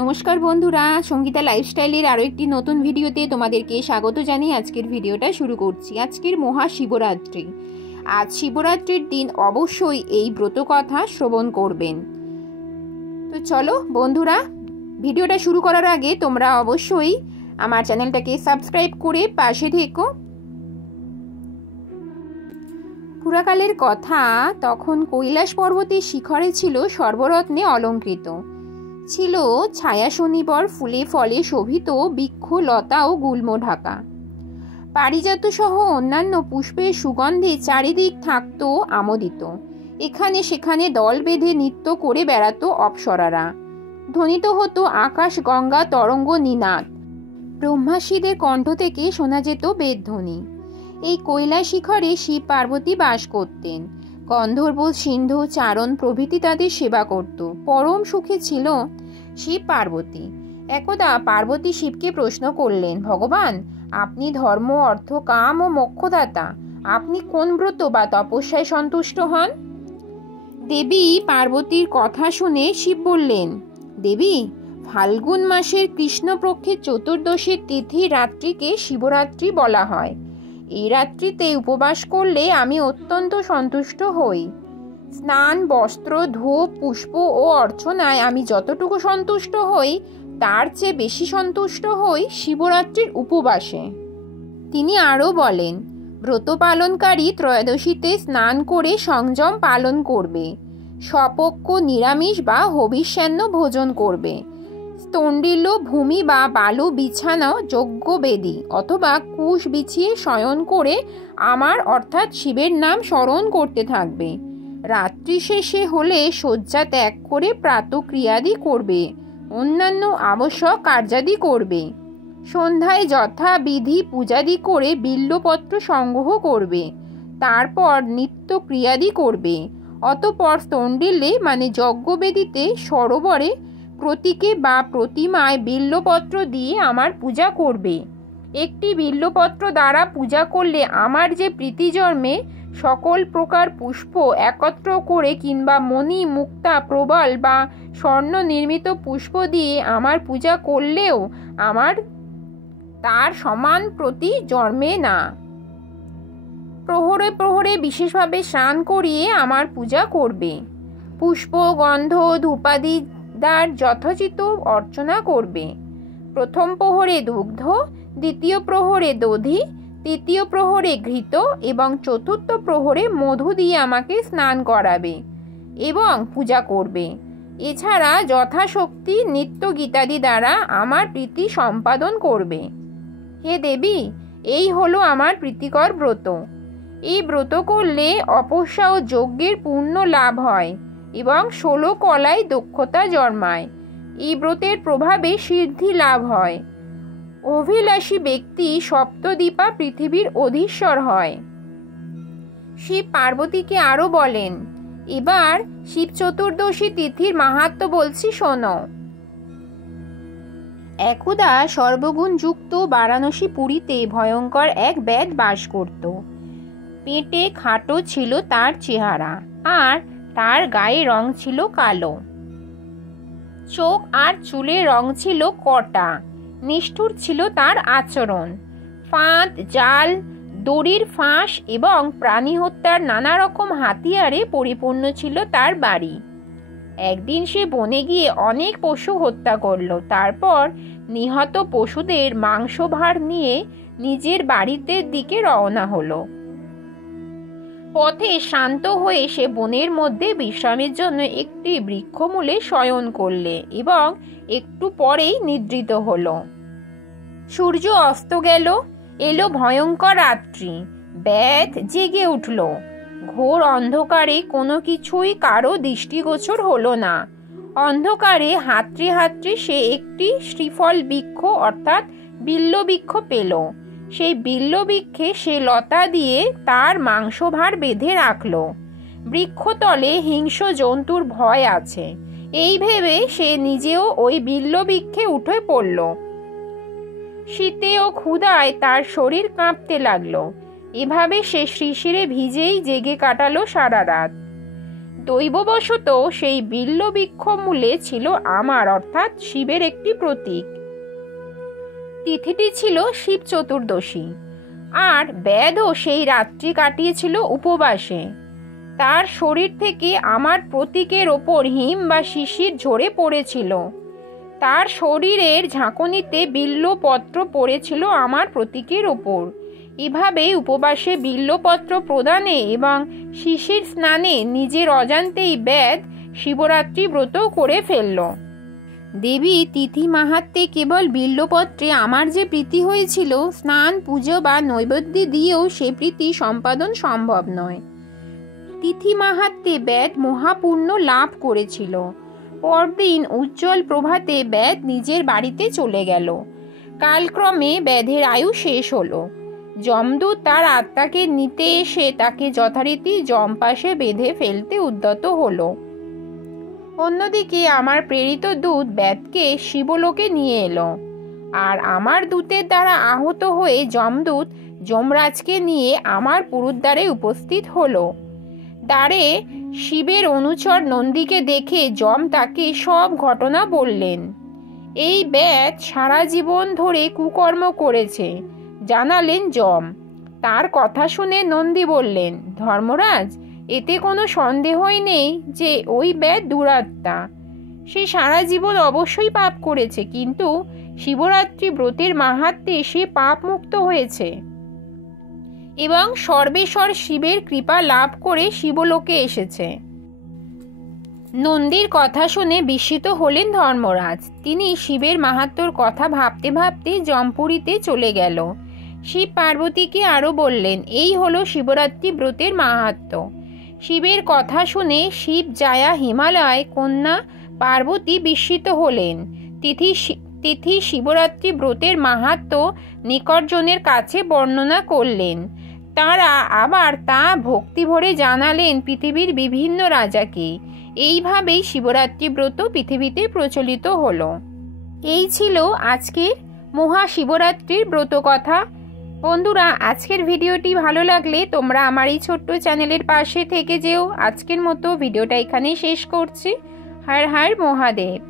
নমস্কার বন্ধুরা, সঙ্গীতা লাইফস্টাইলের আরও একটি নতুন ভিডিওতে তোমাদেরকে স্বাগত জানিয়ে আজকের ভিডিওটা শুরু করছি। আজকের মহাশিবরাত্রি। আজ শিবরাত্রির দিন অবশ্যই এই ব্রত কথা শ্রবণ করবেন। তো চলো বন্ধুরা, ভিডিওটা শুরু করার আগে তোমরা অবশ্যই আমার চ্যানেলটাকে সাবস্ক্রাইব করে পাশে থেকো। পুরাকালের কথা, তখন কৈলাস পর্বতের শিখরে ছিল সর্বরত্নে অলঙ্কৃত, ছিল ছায়া শনিবর ফুলে ফলে শোভিত বৃক্ষ লতা ও গুল্ম ঢাকা। পারিজাত সহ অন্যান্য পুষ্পের সুগন্ধে চারিদিক থাকত আমোদিত। এখানে সেখানে দল বেঁধে নৃত্য করে বেড়াতো অপ্সরারা। ধ্বনিত হতো আকাশ গঙ্গা তরঙ্গ নিনাদ। ব্রহ্মাশিদের কণ্ঠ থেকে শোনা যেত বেদধ্বনি। এই কৈলাস শিখরে শিব পার্বতী বাস করতেন। গন্ধর্ব সিন্ধু চারণ প্রভৃতি তাদের সেবা করত। পরম সুখে ছিল শিব পার্বতী। একদা পার্বতী শিবকে প্রশ্ন করলেন, ভগবান, আপনি ধর্ম অর্থ কাম ও মোক্ষদাতা, আপনি কোন ব্রত বা তপস্যায় সন্তুষ্ট হন? দেবী পার্বতীর কথা শুনে শিব বললেন, দেবী, ফাল্গুন মাসের কৃষ্ণপক্ষের চতুর্দশীর তিথি রাত্রিকে শিবরাত্রি বলা হয়। এই রাত্রিতে উপবাস করলে আমি অত্যন্ত সন্তুষ্ট হই। স্নান, বস্ত্র, ধূপ, পুষ্প ও অর্চনায় আমি যতটুকু সন্তুষ্ট হই, তার চেয়ে বেশি সন্তুষ্ট হই শিবরাত্রির উপবাসে। তিনি আরও বলেন, ব্রত পালনকারী ত্রয়োদশীতে স্নান করে সংযম পালন করবে, স্বপক্ষ নিরামিষ বা হবিষ্যান্ন ভোজন করবে, স্তণ্ডিল ভূমি বা বালু বিছানো যজ্ঞ বেদী অথবা কুশ বিছিয়ে শয়ন করে আমার অর্থাৎ শিবের নাম স্মরণ করতে থাকবে। রাত্রি শেষে হলে শয্যা ত্যাগ করে প্রাতঃক্রিয়াদি করবে, অন্যান্য আবশ্যক কার্যাদি করবে। সন্ধ্যায় যথাবিধি পূজাদি করে বিল্বপত্র সংগ্রহ করবে, তারপর নিত্য ক্রিয়াদি করবে। অতঃপর স্তণ্ডিলে মানে যজ্ঞবেদিতে সরোবরে প্রতীকে বা প্রতিমায় বিল্বপত্র দিয়ে আমার পূজা করবে। একটি বিল্বপত্র দ্বারা পূজা করলে আমার যে প্রীতি জন্মে, সকল প্রকার পুষ্প একত্র করে কিংবা মণি মুক্তা প্রবাল বা স্বর্ণ নির্মিত পুষ্প দিয়ে আমার পূজা করলেও আমার তার সমান প্রতি জন্মে না। প্রহরে প্রহরে বিশেষভাবে স্নান করিয়ে আমার পূজা করবে। পুষ্প গন্ধ ধূপাদি দ্বার যথোচিত অর্চনা করবে। প্রথম প্রহরে দুগ্ধ, দ্বিতীয় প্রহরে দধি, তৃতীয় প্রহরে ঘৃত এবং চতুর্থ প্রহরে মধু দিয়ে আমাকে স্নান করাবে এবং পূজা করবে। এছাড়া যথাশক্তি নিত্য গীতাদি দ্বারা আমার প্রীতি সম্পাদন করবে। হে দেবী, এই হলো আমার প্রীতিকর ব্রত। এই ব্রত করলে অপস্যা ও যজ্ঞের পুণ্য লাভ হয় এবং 16 কলায় দক্ষতা জন্মায়। এই ব্রতের প্রভাবে সিদ্ধি লাভ হয়। অভিলাষী ব্যক্তি সপ্তদ্বীপা পৃথিবীর অধীশ্বর হয়। শিব পার্বতীকে আরও বলেন, এবার শিব চতুর্দশী তিথির মাহাত্ম্য বলছি, শোনো। একদা সর্বগুণযুক্ত বারাণসী পুরীতে ভয়ঙ্কর এক ব্যাধ বাস করত। পেটে খাটো ছিল তার চেহারা, আর তার গায়ে রং ছিল কালো। চোখ আর চুলের রং ছিল কটা। নিষ্ঠুর ছিল তার আচরণ। ফাঁদ, জাল, দড়ির ফাঁস এবং প্রাণী হত্যার নানা রকম হাতিয়ারে পরিপূর্ণ ছিল তার বাড়ি। একদিন সে বনে গিয়ে অনেক পশু হত্যা করল। তারপর নিহত পশুদের মাংসভার নিয়ে নিজের বাড়িতে দিকে রওনা হলো। পথে শান্ত হয়ে সে বনের মধ্যে বিশ্রামের জন্য একটি বৃক্ষমূলে শয়ন করলে এবং একটু পরেই নিদ্রিত হলো। সূর্য অস্ত গেল, এলো ভয়ঙ্কর রাত্রি। ব্যাধ জেগে উঠল। ঘোর অন্ধকারে কোনো কিছুই কারো দৃষ্টিগোচর হলো না। অন্ধকারে হাতড়ে হাতড়ে সে একটি শ্রীফল বৃক্ষ অর্থাৎ বিল্ববৃক্ষ পেল। সেই বিল্ববৃক্ষে সে লতা দিয়ে তার মাংসভার বেঁধে রাখল। বৃক্ষতলে হিংস্র জন্তুর ভয় আছে, এই ভেবে সে নিজেও ওই বিল্ববৃক্ষে উঠে পড়ল। শীতে ও ক্ষুধায় তার শরীর কাঁপতে লাগলো। এভাবে সে শিশিরে ভিজেই জেগে কাটালো সারা রাত। দৈববশত সেই বিল্ল বৃক্ষ মূলে ছিল আমার অর্থাৎ শিবের একটি প্রতীক। তিথিটি ছিল শিব চতুর্দশী, আর ব্যাধও সেই রাত্রি কাটিয়েছিল উপবাসে। তার শরীর থেকে আমার প্রতীকের ওপর হিম বা শিশির ঝরে পড়েছিল। তার শরীরের ঝাঁকুনিতে বিল্লপত্র পড়েছিল আমার প্রতীকের ওপর। এভাবে উপবাসে বিল্লপত্র প্রদানে এবং শিশির স্নানে নিজের অজান্তেই ব্যাধ শিবরাত্রি ব্রত করে ফেলল। দেবী তিথি মাহাত্ম্যে কেবল বিল্লপত্রে আমার যে প্রীতি হয়েছিল, স্নান পুজো বা নৈবেদ্য দিয়েও সে প্রীতি সম্পাদন সম্ভব নয়। তিথি মাহাত্ম্যে ব্যাধ মহাপুণ্য লাভ করেছিল। পরদিন উজ্জ্বল প্রভাতে ব্যাধ নিজের বাড়িতে চলে গেল। কালক্রমে ব্যাধের আয়ু শেষ হলো। যমদূত তার আত্মাকে নিতে এসে তাকে যথারীতি যমপাশে বেঁধে ফেলতে উদ্যত হলো। অন্যদিকে আমার প্রেরিত দূত ব্যাধকে শিবলোকে নিয়ে এলো, আর আমার দূতের দ্বারা আহত হয়ে যমদূত যমরাজকে নিয়ে আমার পুরুদ্বারে উপস্থিত হলো। দ্বারে শিবের অনুচর নন্দীকে দেখে যম তাকে সব ঘটনা বললেন। এই ব্যাধ সারা জীবন ধরে কুকর্ম করেছে, জানালেন যম। তার কথা শুনে নন্দী বললেন, ধর্মরাজ, এতে কোনো সন্দেহই নেই যে ওই ব্যাধ দুরাত্মা। সে সারা জীবন অবশ্যই পাপ করেছে, কিন্তু শিবরাত্রি ব্রতের মাহাত্ম্যে সে পাপ মুক্ত হয়েছে এবং সর্বেশ্বর শিবের কৃপা লাভ করে শিবলোকে এসেছে। নন্দীর কথা শুনে বিস্মিত হলেন ধর্মরাজ। তিনি শিবের মাহাত্ম্যর কথা ভাবতে ভাবতে যমপুরীতে চলে গেল। শিব পার্বতীকে আরও বললেন, এই হলো শিবরাত্রি ব্রতের মাহাত্ম্য। শিবের কথা শুনে শিব জায়া হিমালয় কন্যা পার্বতী বিস্মিত হলেন। তিথি শিবরাত্রি ব্রতের মাহাত্ম্য নিকটজনের কাছে বর্ণনা করলেন। তারা আবার তা ভক্তি ভরে জানালেন পৃথিবীর বিভিন্ন রাজাকে। এইভাবেই শিবরাত্রি ব্রত পৃথিবীতে প্রচলিত হলো। এই ছিল আজকের মহাশিবরাত্রির ব্রত কথা। বন্ধুরা, আজকের ভিডিওটি ভালো লাগলে তোমরা আমার এই ছোট্ট চ্যানেলের পাশে থেকে যেও। আজকের মতো ভিডিওটা এখানেই শেষ করছি। হর হর মহাদেব।